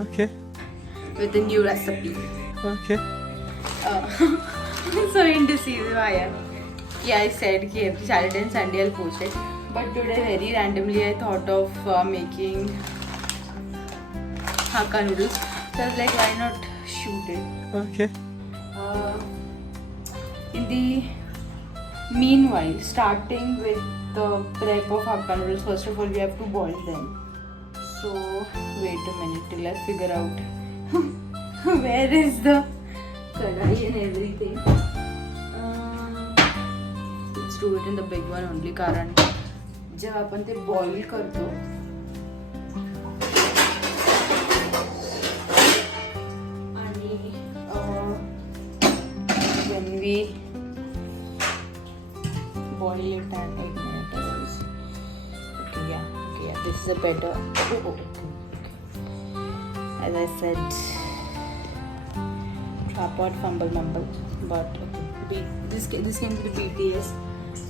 Okay. with a new recipe. Okay. So indecisive I am. Yeah, I said कि every Saturday and Sunday I'll post it. But today very randomly I thought of making Hakka noodles. So I was like, why not shoot it? Okay. In the meanwhile, starting with the prep of Hakka noodles, first of all we have to boil them. So wait a minute till I figure out where is the kadai and everything. Let's do it in the big one only कारण जेव्हा आपण ते boil करतो आणि when we boil it and एक minute okay, this is a better okay. As I said, tripod fumble mumble, but okay. This came to the BTS,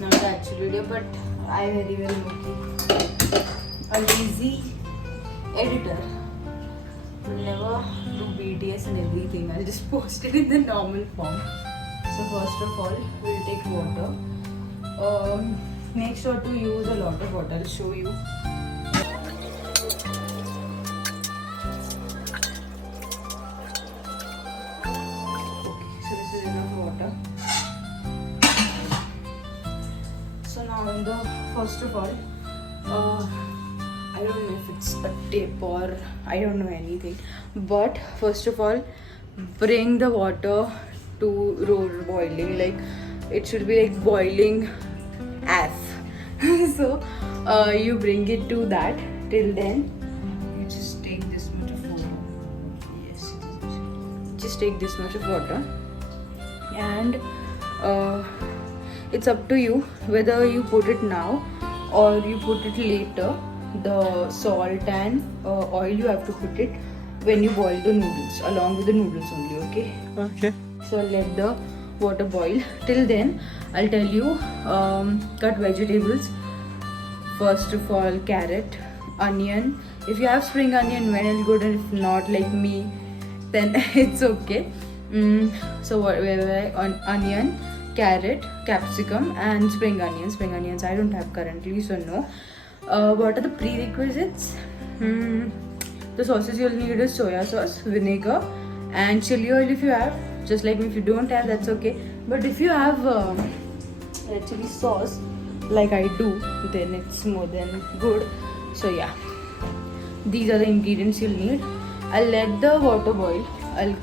not the actual video, but I very well know a lazy editor will never do BTS and everything. I'll just post it in the normal form. So first of all, we'll take water. Make sure to use a lot of water. I'll show you. So now in the first of all, I don't know if it's a tip or I don't know anything, but first of all, bring the water to roll boiling, like it should be like boiling as. So you bring it to that. Till then, you just take this much of water. Yes, just take this much of water, and it's up to you whether you put it now or you put it later. The salt and oil you have to put it when you boil the noodles, along with the noodles only, okay? Okay. So let the water boil. Till then, I'll tell you, cut vegetables. First of all, carrot, onion. If you have spring onion, well good, and if not, like me, then it's okay. So what? Onion, carrot, capsicum, and spring onions. Spring onions I don't have currently, so no. What are the prerequisites? The sauces you'll need is soya sauce, vinegar, and chili oil if you have. Just like me, if you don't have, that's okay. But if you have chili sauce, like I do, then it's more than good. So yeah, these are the ingredients you'll need. I'll let the water boil. I'll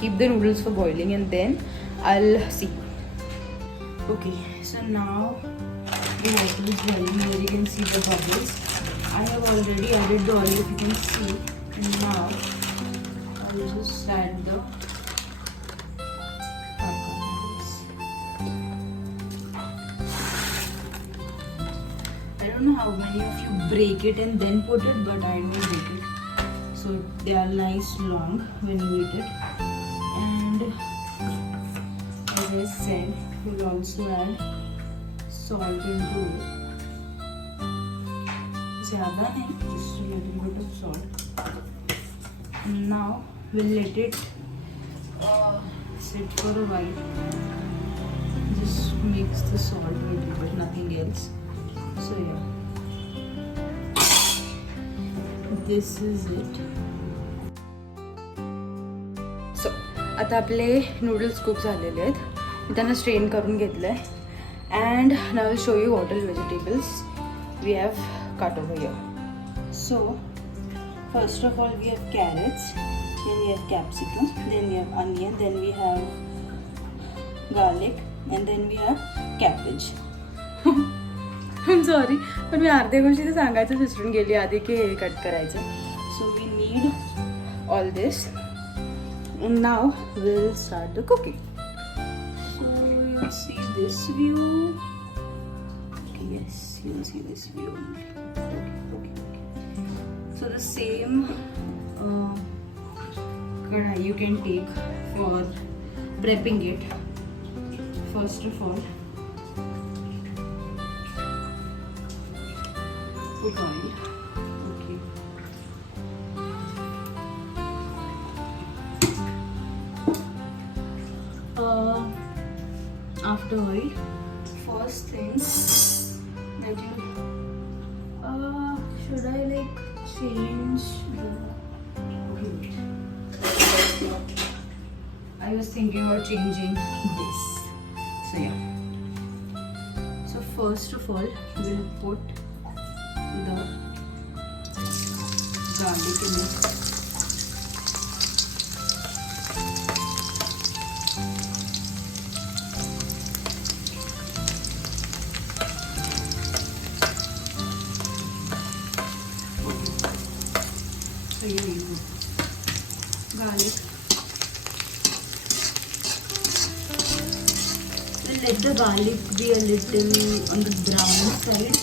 keep the noodles for boiling, and then I'll see you. Okay, so now the water is boiling. Here you can see the bubbles. I have already added the oil, if you can see. And now I'll just add the I don't know how many of you break it and then put it, but I don't break it. So they are nice long when you eat it. And as I said, we'll also add salt into it. Zyada nahi, just a little bit of salt. And now we'll let it sit for a while. Just mix the salt a little bit, nothing else. So yeah, this is it. So आता आपले noodles cook झालेले आहेत. मी त्यांना strain करून घेतलंय. And now I will show you what all vegetables we have cut over here. So first of all we have carrots, then we have capsicum, then we have onion, then we have garlic, and then we have cabbage. I'm sorry, पण मी अर्ध्या गोष्टी तर सांगायचं विसरून गेली आधी की हे cut करायचं. So we need all this, and now we'll start the cooking. So you'll see this view. Okay, yes, you'll see this view. Okay. So the same kadai you can take for prepping it. First of all, put oil. Okay. after oil. First thing that you should I like change the okay wait. I was thinking about changing this. So yeah. So first of all we'll put the garlic in it. So here you go. Garlic. We'll let the garlic be a little on the brown side.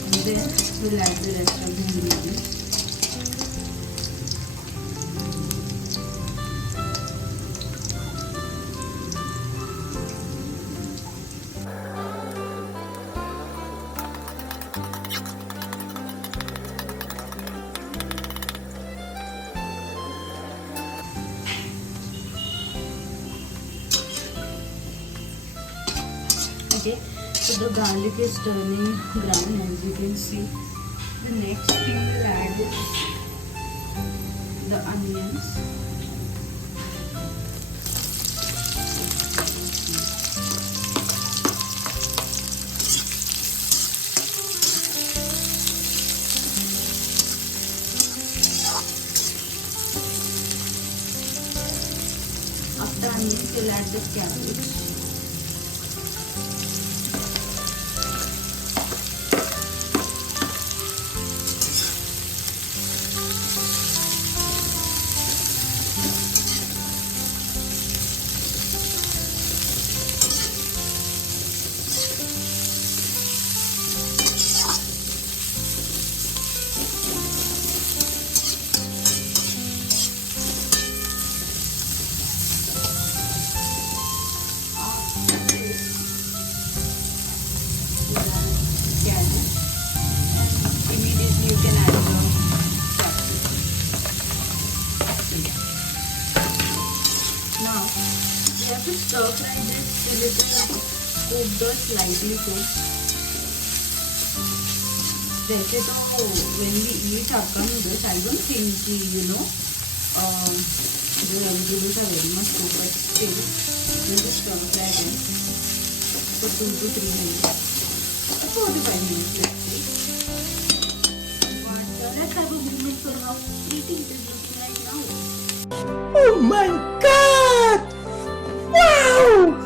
And then we'll add the rest of the ingredients. Okay, so the garlic is turning brown as you can see. The next thing we'll add is the onions. After onions, we'll add the cabbage. To stir fry this till it is cooked or slightly cooked. वैसे तो when we eat hakka noodles, I don't think कि the vegetables are very much cooked, but still we'll just stir fry them for 2 to 3 minutes, 4 to 5 minutes let's say. But let's have a moment for how pretty it is looking right now. Oh my God! Wow!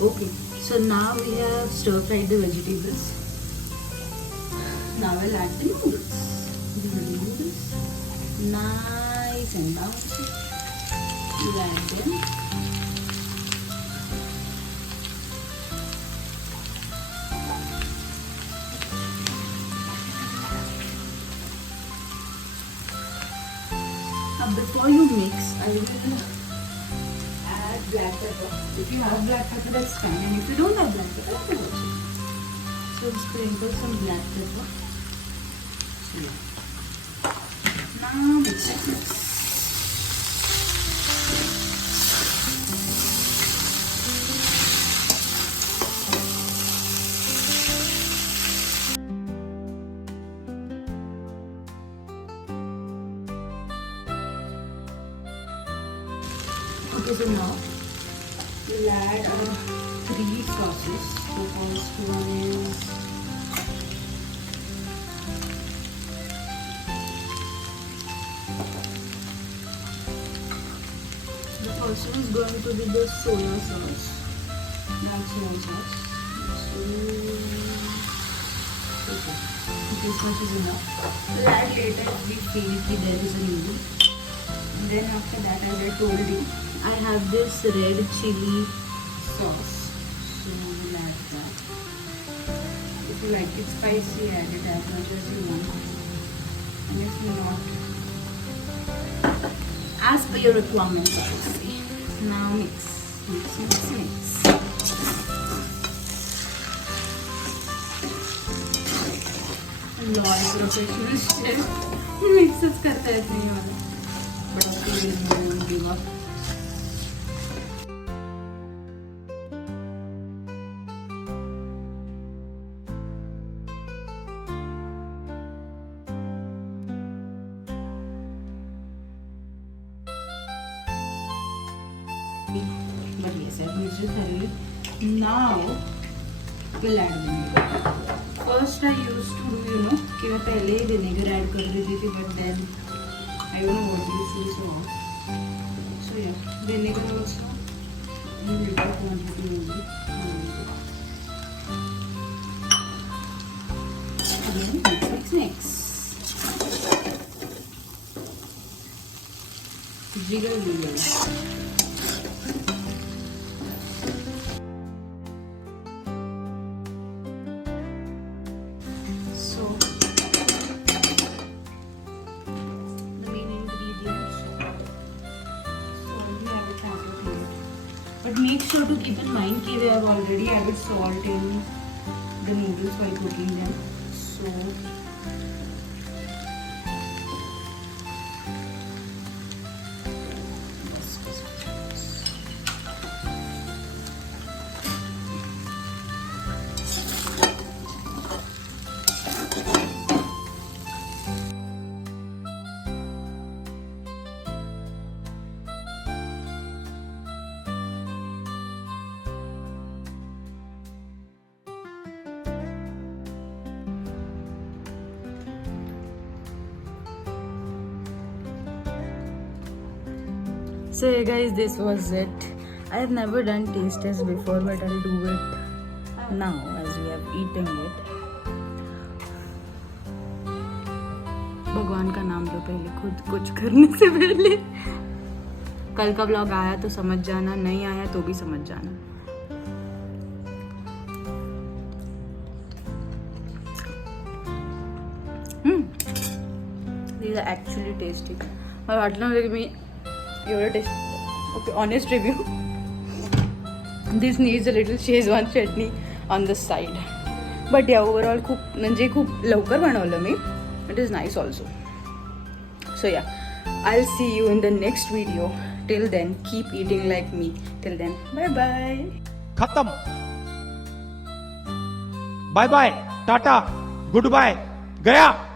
Okay, so now we have stir fried the vegetables. Now we'll add the noodles. The noodles, nice and bouncy. We'll add them. Now before you mix, I will add black pepper. If you have black pepper, that's fine. And if you don't have black pepper, that's also. So sprinkle some black pepper. Now mix it. Okay, so now we'll add 3 sauces. The first one is going to be the soya sauce. That's soya sauce. So, okay, this much is enough. We'll add later if we feel that there is a need. And then after that, as I told you, I have this red chili sauce. So we'll add that. If you like it spicy, add it as much as you want. And if not, as per your requirements, obviously. Now mix. Lord, professional chef. Mixes करता है नहीं वाला. But okay, we won't give up. But yes, I've mixed it thoroughly. Now we'll add vinegar. First I used to do, कि मैं पहले ही vinegar add कर देती थी, but then I don't know what you feel so wrong. So yeah, vinegar also in little quantity only. Again, mix. Jiggle. But make sure to keep in mind that we have already added salt in the noodles while cooking them. So So yeah guys, this was it. I have never done taste test before, but I'll do it now as we have eaten it. भगवान का नाम लो पहले, खुद कुछ करने से पहले. कल का ब्लॉग आया तो समझ जाना, नहीं आया तो भी समझ जाना. These are actually tasty. मला वाटलं म्हणजे की मी एवढं test. Okay, honest review. This needs a little Szechuan chutney on the side. But yeah, overall खूप लवकर बनवलं मी. It is nice also. So yeah, I'll see you in the next video. Till then, keep eating like me. Till then, bye bye. खत्म. Bye bye, tata, goodbye, गया.